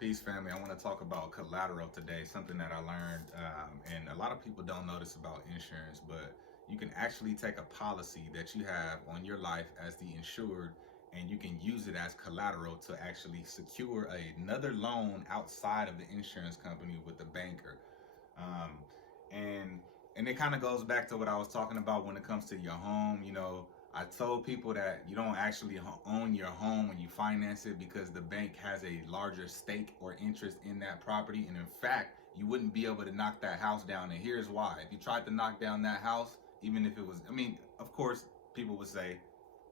Peace, family. I want to talk about collateral today, something that I learned, and a lot of people don't notice about insurance, but you can actually take a policy that you have on your life as the insured, and you can use it as collateral to actually secure another loan outside of the insurance company with the banker. Um, and and it kind of goes back to what I was talking about when it comes to your home. I told people that you don't actually own your home when you finance it because the bank has a larger stake or interest in that property. And in fact, you wouldn't be able to knock that house down. And here's why. If you tried to knock down that house, even if it was, of course, people would say,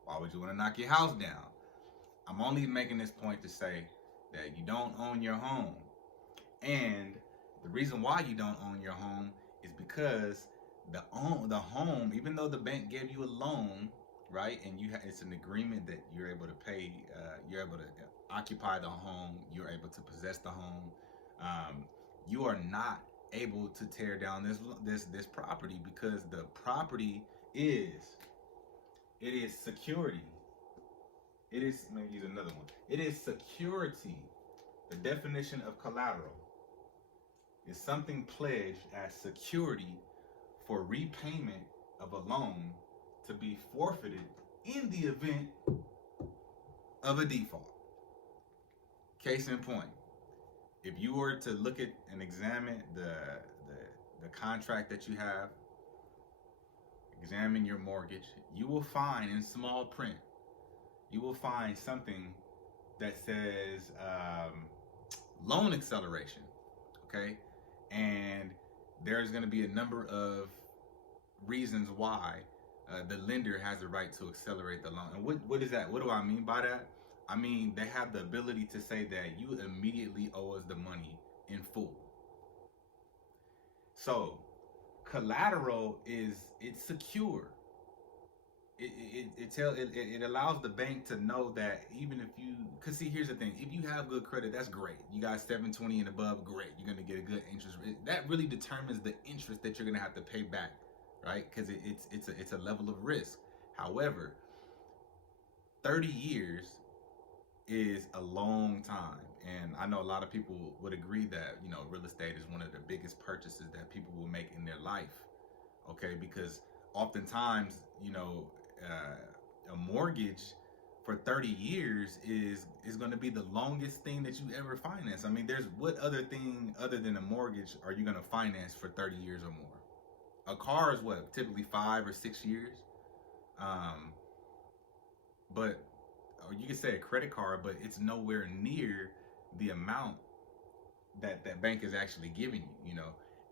why would you want to knock your house down? I'm only making this point to say that you don't own your home. And the reason why you don't own your home is because the home, even though the bank gave you a loan, right, and it's an agreement that you're able to pay, you're able to occupy the home, you're able to possess the home. Um, you are not able to tear down this property because the property is it is security. It is, let me use another one. It is security. The definition of collateral is something pledged as security for repayment of a loan to be forfeited in the event of a default. Case in point, if you were to look at and examine the contract that you have, examine your mortgage, you will find in small print, you will find something that says loan acceleration, okay? And there's going to be a number of reasons why the lender has the right to accelerate the loan. And what is that? What do I mean by that? I mean, they have the ability to say that you immediately owe us the money in full. So collateral it's secure. It allows the bank to know that even if you, because see, here's the thing: if you have good credit, that's great. You got 720 and above, great. You're gonna get a good interest rate. That really determines the interest that you're gonna have to pay back, right? Because it's a level of risk. However, 30 years is a long time, and I know a lot of people would agree that real estate is one of the biggest purchases that people will make in their life. Okay, because oftentimes a mortgage for 30 years is going to be the longest thing that you ever finance. I mean, there's what other thing other than a mortgage are you going to finance for 30 years or more? A car is what, typically 5 or 6 years. But or you can say a credit card, but it's nowhere near the amount that bank is actually giving you.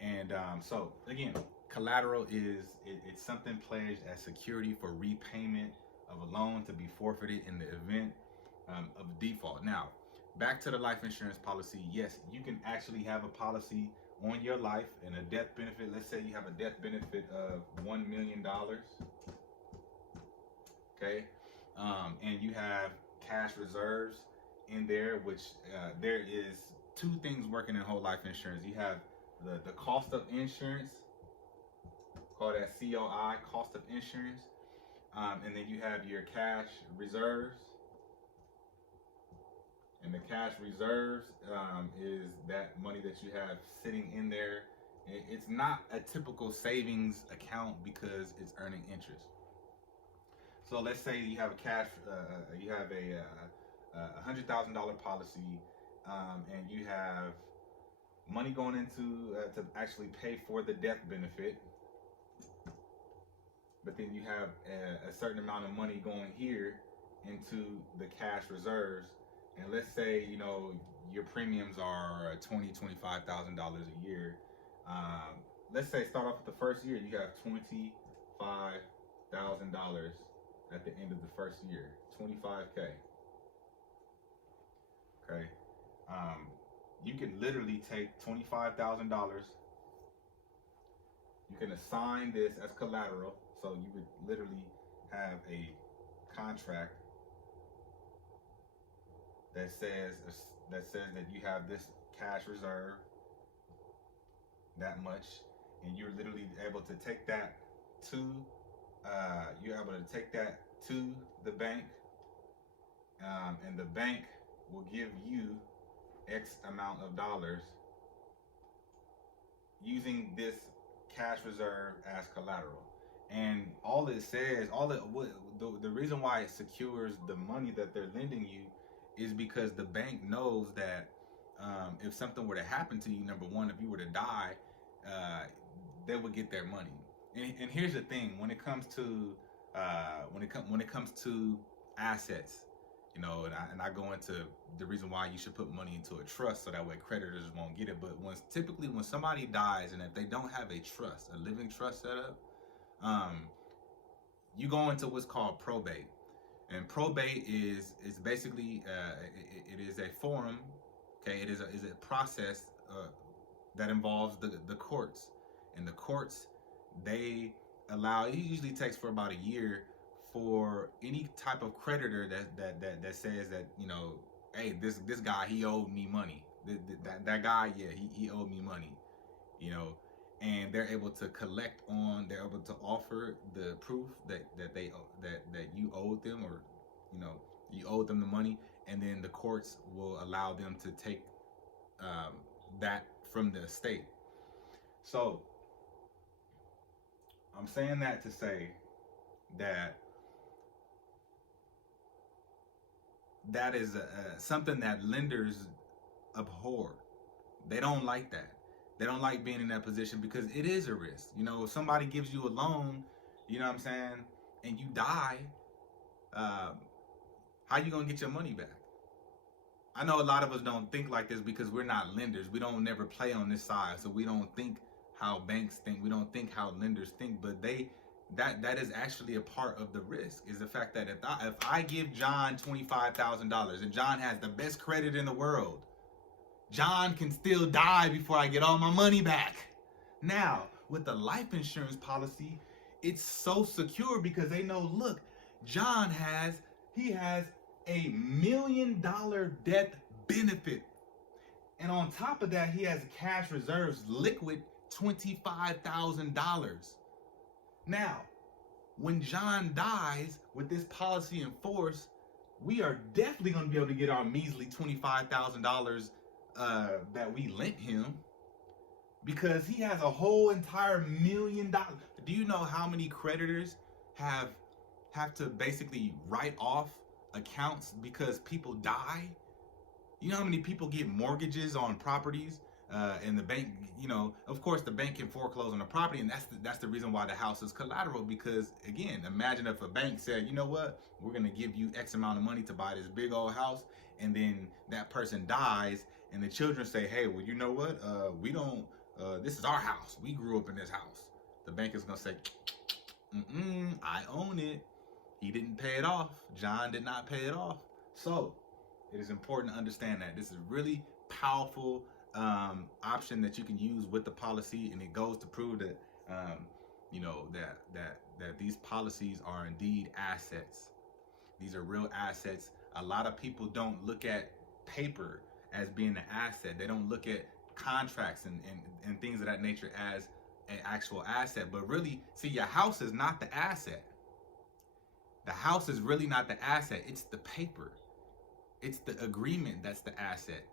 And so again, collateral it's something pledged as security for repayment of a loan to be forfeited in the event of default. Now, back to the life insurance policy. Yes, you can actually have a policy on your life and a death benefit. Let's say you have a death benefit of $1 million. Okay, and you have cash reserves in there, which there is two things working in whole life insurance. You have the cost of insurance, call that COI, cost of insurance, and then you have your cash reserves. And the cash reserves is that money that you have sitting in there. It's not a typical savings account because it's earning interest. So let's say you have you have a $100,000 policy, and you have money going into to actually pay for the death benefit, but then you have a certain amount of money going here into the cash reserves. And let's say your premiums are $25,000 a year. Let's say start off with the first year, you have $25,000 at the end of the first year, 25K. Okay, you can literally take $25,000. You can assign this as collateral, so you would literally have a contract that says that you have this cash reserve that much, and you're literally able to take that to the bank, and the bank will give you X amount of dollars using this cash reserve as collateral. And all it says, the reason why it secures the money that they're lending you is because the bank knows that if something were to happen to you, number one, if you were to die, uh, they would get their money. And here's the thing: when it comes to when it comes to assets, you know, and I go into the reason why you should put money into a trust so that way creditors won't get it. But typically when somebody dies and if they don't have a trust, a living trust set up, um, you go into what's called probate. And probate is basically it is a forum. Okay, it is a process that involves the courts, and the courts, they allow, it usually takes for about a year for any type of creditor that says that, you know, hey, this guy, he owed me money. That guy, yeah, he owed me money, you know. And they're able to collect on, they're able to offer the proof that you owed them, or you know, you owed them the money, and then the courts will allow them to take that from the estate. So I'm saying that to say that that is something that lenders abhor. They don't like that. They don't like being in that position because it is a risk. You know, if somebody gives you a loan, you know what I'm saying, and you die, how you gonna get your money back? I know a lot of us don't think like this because we're not lenders. We don't never play on this side, so we don't think how banks think. We don't think how lenders think. But that is actually a part of the risk. Is the fact that if I give John $25,000 and John has the best credit in the world, John can still die before I get all my money back. Now, with the life insurance policy, it's so secure because they know, look, John has $1 million death benefit. And on top of that, he has cash reserves, liquid $25,000. Now, when John dies with this policy in force, we are definitely going to be able to get our measly $25,000 that we lent him, because he has a whole entire $1 million. Do you know how many creditors have to basically write off accounts because people die? You know how many people get mortgages on properties, and the bank, you know, of course the bank can foreclose on the property, and that's the reason why the house is collateral. Because again, imagine if a bank said, you know what, we're gonna give you X amount of money to buy this big old house, and then that person dies, and the children say, hey, well, you know what, we don't, this is our house, we grew up in this house. The bank is gonna say, I own it. He didn't pay it off. John did not pay it off. So it is important to understand that this is really powerful option that you can use with the policy, and it goes to prove that you know, that these policies are indeed assets. These are real assets. A lot of people don't look at paper as being an asset. They don't look at contracts and things of that nature as an actual asset. But really, see, your house is not the asset. The house is really not the asset. It's the paper. It's the agreement that's the asset.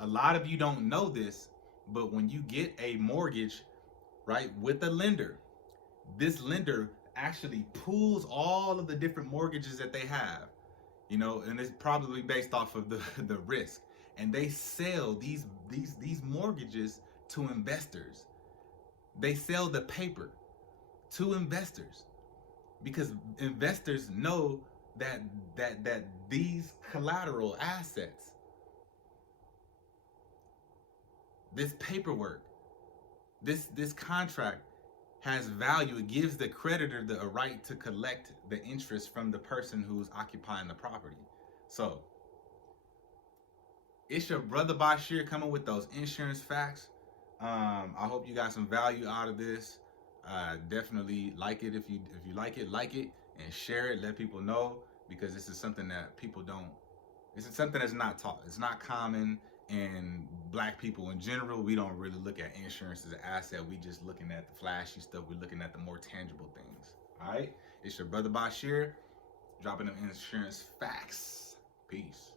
A lot of you don't know this, but when you get a mortgage, right, with a lender, this lender actually pools all of the different mortgages that they have, you know, and it's probably based off of the risk. And they sell these mortgages to investors. They sell the paper to investors because investors know that these collateral assets, this paperwork, this contract has value. It gives the creditor a right to collect the interest from the person who's occupying the property. So it's your brother Bashir coming with those insurance facts. I hope you got some value out of this. Definitely like it if you like it, and share it. Let people know, because this is something that people don't. This is something that's not taught. It's not common, and black people in general, we don't really look at insurance as an asset. We just looking at the flashy stuff. We're looking at the more tangible things. All right, it's your brother Bashir, dropping them insurance facts. Peace.